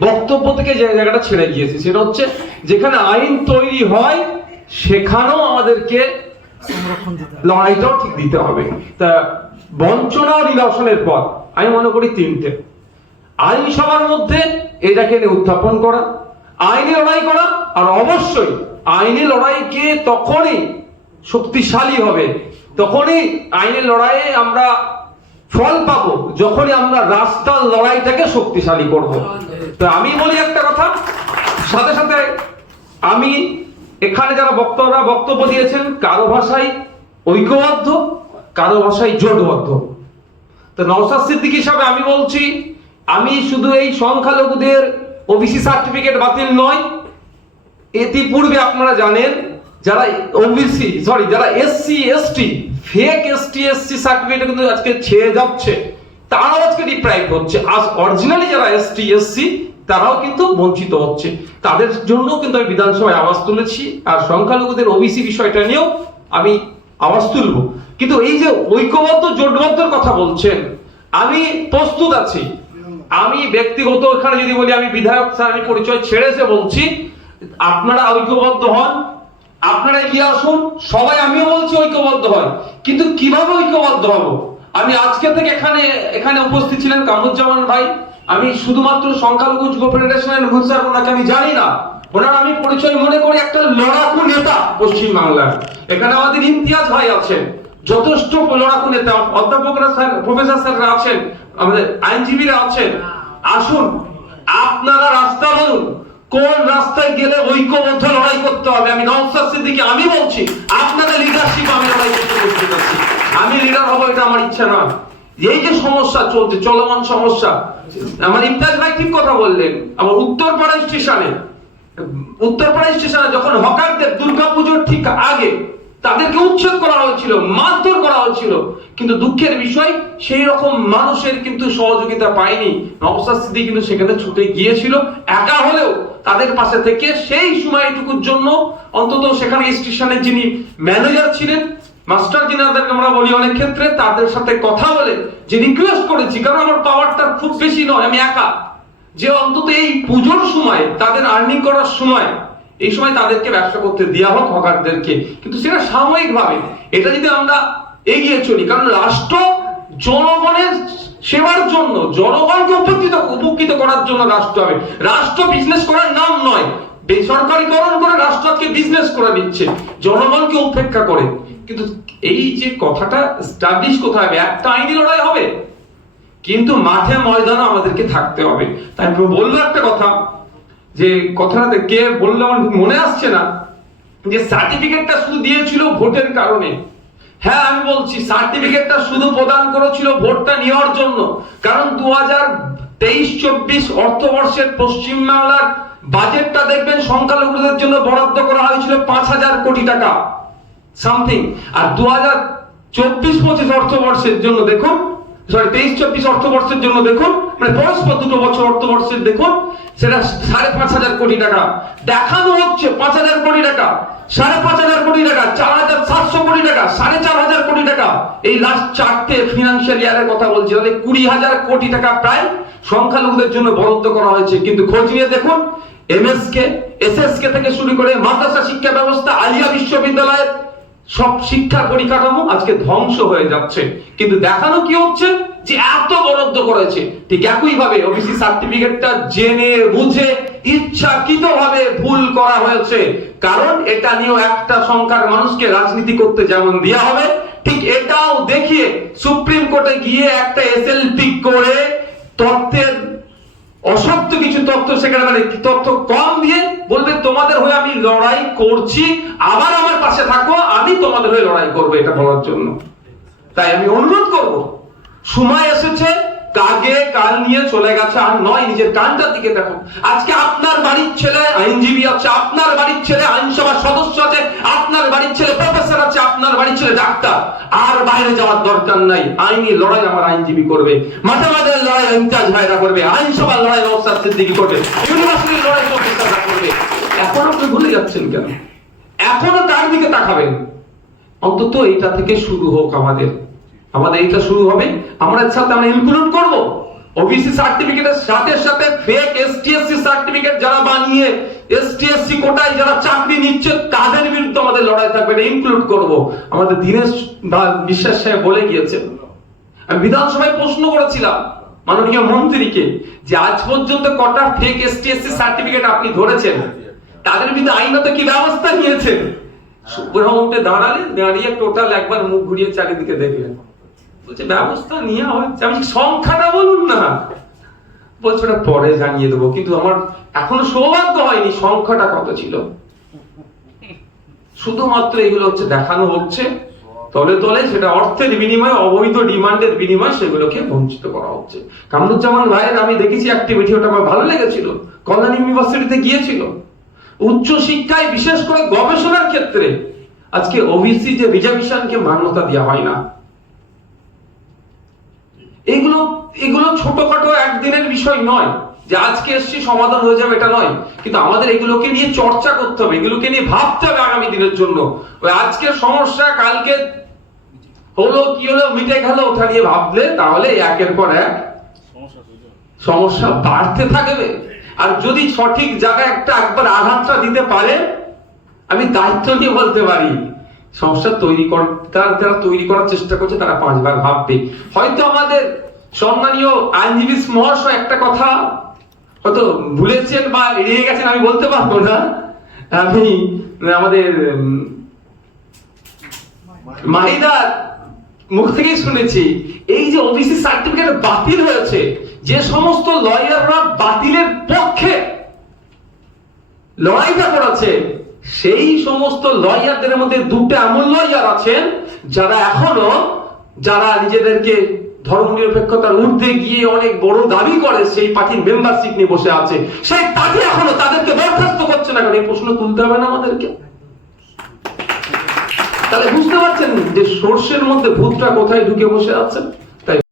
বক্তব্য থেকে যে জায়গাটা ছেড়ে গিয়েছে সেটা হচ্ছে যেখানে আইন তৈরি হয় সেখানেও আমাদেরকে লড়াইটাও ঠিক দিতে হবে। তা বঞ্চনা নিরসনের পথ আমি মনে করি তিনটে। আইন আইনসভার মধ্যে এটাকে নিয়ে উত্থাপন করা আইনে লড়াই করা আর অবশ্যই আইনি লড়াইকে তখনই শক্তিশালী হবে তখনই আইনি লড়াইয়ে আমরা ফল পাবো যখনই আমরা রাস্তার লড়াইটাকে শক্তিশালী করব। তো আমি বলি একটা কথা, সাথে সাথে আমি এখানে যারা বক্তারা বক্তব্য দিয়েছেন, কারও ভাষায় ঐক্যবদ্ধ, কারও ভাষায় জোটবদ্ধ। তো নওসাদ সিদ্দিক হিসাবে আমি বলছি, আমি শুধু এই সংখ্যালঘুদের ওবিসি সার্টিফিকেট বাতিল নয়, ইতিপূর্বে আপনারা জানেন, যারা ওবিসি সরি যারা SC, ST fake ST, SC certificate কিন্তু আজকে ছেয়ে যাচ্ছে, তারাও আজকে ডিপ্রাইভ হচ্ছে। আজ অরিজিনালি যারা এসটি, এসসি তারাও কিন্তু বঞ্চিত হচ্ছে। তাদের জন্য কিন্তু আমি বিধানসভায় আওয়াজ তুলেছি আর সংখ্যালঘুদের ওবিসি বিষয়টা নিয়েও আমি আওয়াজ তুলব। কিন্তু এই যে ঐক্যবদ্ধ জোটবদ্ধর কথা বলছেন, আমি প্রস্তুত আছি। আমি ব্যক্তিগত এখানে যদি বলি, আমি বিধায়ক স্যার, আমি পরিচয় ছেড়ে এসে বলছি, আপনারা ঐক্যবদ্ধ হন, আপনারা এগিয়ে আসুন, সবাই আমিও বলছি ঐক্যবদ্ধ হয় কিন্তু কীভাবে ঐক্যবদ্ধ হব? আমি আজকে থেকে এখানে এখানে উপস্থিত ছিলেন কামরুজ্জামান ভাই। আমি শুধুমাত্র সংখ্যালঘু যুব ফেডারেশনের স্যার, ওনাকে আমি জানি না। ওনার আমি পরিচয় মনে করি একটা লড়াকু নেতা পশ্চিম বাংলার এখানে আমাদের ইমতিয়াজ ভাই আছেন, যথেষ্ট লড়াকু নেতা অধ্যাপকরা স্যার, প্রফেসর স্যাররা আছেন, আমাদের আইনজীবীরা আছেন। আসুন, আপনারা রাস্তা বলুন, কোন রাস্তায় গেলে ঐক্যবদ্ধ লড়াই করতে হবে? আমি নওসাদ সিদ্দিকী, আমি বলছি, আপনাদের লিডারশিপ আমি লড়াই করতে আছি আমি লিডার হব, এটা আমার ইচ্ছা নয়। এই যে সমস্যা চলছে, চলমান সমস্যা। আমার ইমতাজ ভাই ঠিক কথা বললেন আমার উত্তরপাড়া স্টেশনে। উত্তরপাড়া স্টেশনে যখন হকারদের দুর্গাপুজোর ঠিক আগে তাদেরকে উচ্ছেদ করা হয়েছিল, মারধর করা হয়েছিল, কিন্তু দুঃখের বিষয়, সেই রকম মানুষের কিন্তু সহযোগিতা পায়নি। নবসাদ সিদ্দিক কিন্তু সেখানে ছুটে গিয়েছিল। একা হলেও তাদের পাশে থেকে সেই সময়টুকুর জন্য অন্তত সেখানে স্টেশনের যিনি ম্যানেজার ছিলেন মাস্টার জিনাদেরকে আমরা বলি, অনেক ক্ষেত্রে তাদের সাথে কথা বলে যে রিকোয়েস্ট করেছি, কারণ আমার পাওয়ারটা খুব বেশি নয়, আমি একা। যে অন্তত এই পুজোর সময়, তাদের আর্নিং করার সময়, এই সময় তাদেরকে ব্যবসা করতে দেওয়া হোক হকারদেরকে। কিন্তু সেটা সাময়িক ভাবে এটা যদি আমরা এগিয়ে চলি, কারণ রাষ্ট্র জনগণের সেবার জন্য, জনগণকে উপকৃত উপকৃত করার জন্য রাষ্ট্র হবে। রাষ্ট্র বিজনেস করার নাম নয়, বেসরকারীকরণ করে রাষ্ট্রকে বিজনেস করে নিচ্ছে জনগণকে উপেক্ষা করে। কিন্তু এই যে কথাটা স্টাবলিশ কোথায় হবে? একটা আইনি লড়াই হবে। কিন্তু মাঠে ময়দানে আমাদেরকে থাকতে হবে। তাই বলব একটা কথা, যে কথাটাতে কে বলল আমার মনে আসছে না, যে সার্টিফিকেটটা শুধু দিয়েছিল ভোটের কারণে। হ্যাঁ আমি বলছি সার্টিফিকেটটা শুধু প্রদান করেছিল ভোটটা নেওয়ার জন্য। কারণ দু হাজার তেইশ চব্বিশ অর্থবর্ষের পশ্চিমবাংলার বাজেটটা দেখবেন সংখ্যালঘুদের জন্য বরাদ্দ করা হয়েছিল পাঁচ হাজার কোটি টাকা। সামথিং আর দু হাজার চব্বিশ পঁচিশ অর্থবর্ষের জন্য দেখুন সরি তেইশ চব্বিশ অর্থবর্ষের জন্য দেখুন মানে পরস্পর দুটো বছর অর্থবর্ষের দেখুন, সেটা সাড়ে পাঁচ হাজার কোটি টাকা। দেখানো হচ্ছে পাঁচ হাজার কোটি টাকা, সাড়ে পাঁচ হাজার কোটি টাকা, চার হাজার সাতশো কোটি টাকা, সাড়ে চার হাজার কোটি টাকা। এই লাস্ট চারটে ফিনান্সিয়াল ইয়ারের কথা বলছি তাহলে কুড়ি হাজার কোটি টাকা প্রায় সংখ্যালঘুদের জন্য বরাদ্দ করা হয়েছে। কিন্তু খোঁজ নিয়ে দেখুন এমএসকে এসএসকে থেকে শুরু করে মাদ্রাসা শিক্ষা ব্যবস্থা, আলিয়া বিশ্ববিদ্যালয়ের সব শিক্ষা পরিকাঠামো আজকে ধ্বংস হয়ে যাচ্ছে। কিন্তু দেখানো কি হচ্ছে? যে এত বরাদ্দ করেছে। ঠিক একই ভাবে ওবিসি সার্টিফিকেটটা জেনে, বুঝে ইচ্ছাকৃত ভাবে ভুল করা হয়েছে। কারণ এটা নিয়েও একটা সংখ্যার মানুষকে রাজনীতি করতে যেমন দেওয়া হবে, ঠিক এটাও দেখিয়ে সুপ্রিম কোর্টে গিয়ে একটা এসএলপি করে তথ্যের অসত্য কিছু তথ্য, সেখানে মানে তথ্য কম দিয়ে বলবে তোমাদের হয়ে আমি লড়াই করছি, আবার আমার পাশে থাকো, আমি তোমাদের হয়ে লড়াই করব, এটা বলার জন্য। তাই আমি অনুরোধ করব, সময় এসেছে কাগে কাল নিয়ে চলে গেছে আর নয়, নিজের কানটার দিকে দেখো। আজকে আপনার বাড়ির ছেলে আইনজীবী আছে, আপনার বাড়ির ছেলে আইনসভার সদস্য আছে, আপনার বাড়ির ছেলে প্রফেসর আছে, আপনার বাড়ির ছেলে ডাক্তার। আর বাইরে যাওয়ার দরকার নাই, আইনি লড়াই আমার আইনজীবী করবে। মাঠে মাঠে লড়াই ইমতাজ ভাইরা করবে, আইনসভার লড়াই নওসাদ সিদ্দিকী করবে, ইউনিভার্সিটির লড়াই প্রফেসররা করবে এখন আপনি ভুলে যাচ্ছেন কেন? এখনও তার দিকে তাকাবেন? অন্তত এটা থেকে শুরু হোক আমাদের। আমাদের এটা শুরু হবে। আমরা সাথে আমরা ইনক্লুড করব। ওবিসি সার্টিফিকেটের সাথে সাথে ফেক এসটিএসসি সার্টিফিকেট যারা বানিয়ে এসটিএসসি কোটায় যারা চাকরি নিচ্ছে, তাদের বিরুদ্ধে আমাদের লড়াই থাকবে। এটা ইনক্লুড করব। আমাদের দীনেশ বিশ্বাস সাহেব বলে গিয়েছেন। আমি বিধানসভায় প্রশ্ন করেছিলাম মাননীয় মন্ত্রীকে যে আজ পর্যন্ত কটা ফেক এসটিএসসি সার্টিফিকেট আপনি ধরেছেন? তাদের বিরুদ্ধে আইনত কি ব্যবস্থা নিয়েছেন সুব্রহ্মণ্যে দাঁড়ালেন দাঁড়িয়ে টোটাল একবার মুখ ঘুরিয়ে চারিদিকে দেখলেন। বলছে, ব্যবস্থা নেওয়া হয়েছে আমি সংখ্যাটা বলুন না। বলছে, ওটা পরে জানিয়ে দেবো। কিন্তু আমার এখনও সৌভাগ্য হয়নি সংখ্যাটা কত ছিল। শুধুমাত্র এগুলো হচ্ছে দেখানো হচ্ছে। তলে তলে সেটা অর্থের বিনিময়ে, অবৈধ ডিমান্ডের বিনিময়ে সেগুলোকে বঞ্চিত করা হচ্ছে। কামরুজ্জামান ভাইয়ের আমি দেখেছি অ্যাক্টিভিটি ওটা আমার ভালো লেগেছিল। কল্যাণ ইউনিভার্সিটিতে গিয়েছিল। উচ্চ শিক্ষায় বিশেষ করে গবেষণার ক্ষেত্রে আজকে ওবিসি যে রিজার্ভেশনকে মান্যতা দেওয়া হয় না। এগুলো এগুলো ছোটখাটো একদিনের বিষয় নয় যে আজকে এসছি সমাধান হয়ে যাবে এটা নয়। কিন্তু আমাদের এগুলোকে নিয়ে চর্চা করতে হবে এগুলোকে নিয়ে ভাবতে হবে আগামী দিনের জন্য। ওই আজকের সমস্যা কালকে হলো কি হলো মিটে গেল ওটা নিয়ে ভাবলে তাহলে একের পর এক সমস্যা বাড়তে থাকবে। আর যদি সঠিক জায়গায় একটা একবার আঘাতটা দিতে পারে, আমি দায়িত্ব নিয়ে বলতে পারি। সমস্যা তৈরি কর, তার যারা তৈরি করার চেষ্টা করছে, তারা পাঁচবার ভাববে। হয়তো আমাদের সম্মানীয় আইনজীবী মহাশয় একটা কথা হয়তো ভুলেছেন বা এড়িয়ে গেছেন, আমি বলতে পারব না। আমি, আমাদের মাহিদার মুখ থেকেই শুনেছি, এই যে ওবিসি সার্টিফিকেট বাতিল হয়েছে, যে সমস্ত লয়াররা পক্ষে লড়াইটা করেছে সেই সমস্ত লয়ারদের মধ্যে দুটো এমন লয়ার আছেন যারা এখনও যারা নিজেদেরকে ধর্ম নিরপেক্ষতার ঊর্ধ্বে গিয়ে অনেক বড় দাবি করে সেই পার্টির মেম্বারশিপ নিয়ে বসে আছে, সেই পার্টি এখনও তাদেরকে বরখাস্ত করছে না কারণ এই প্রশ্ন তুলতে হবে না আমাদেরকে। তাহলে বুঝতে পারছেন যে সর্ষের মধ্যে ভূতটা কোথায় ঢুকে বসে আছে?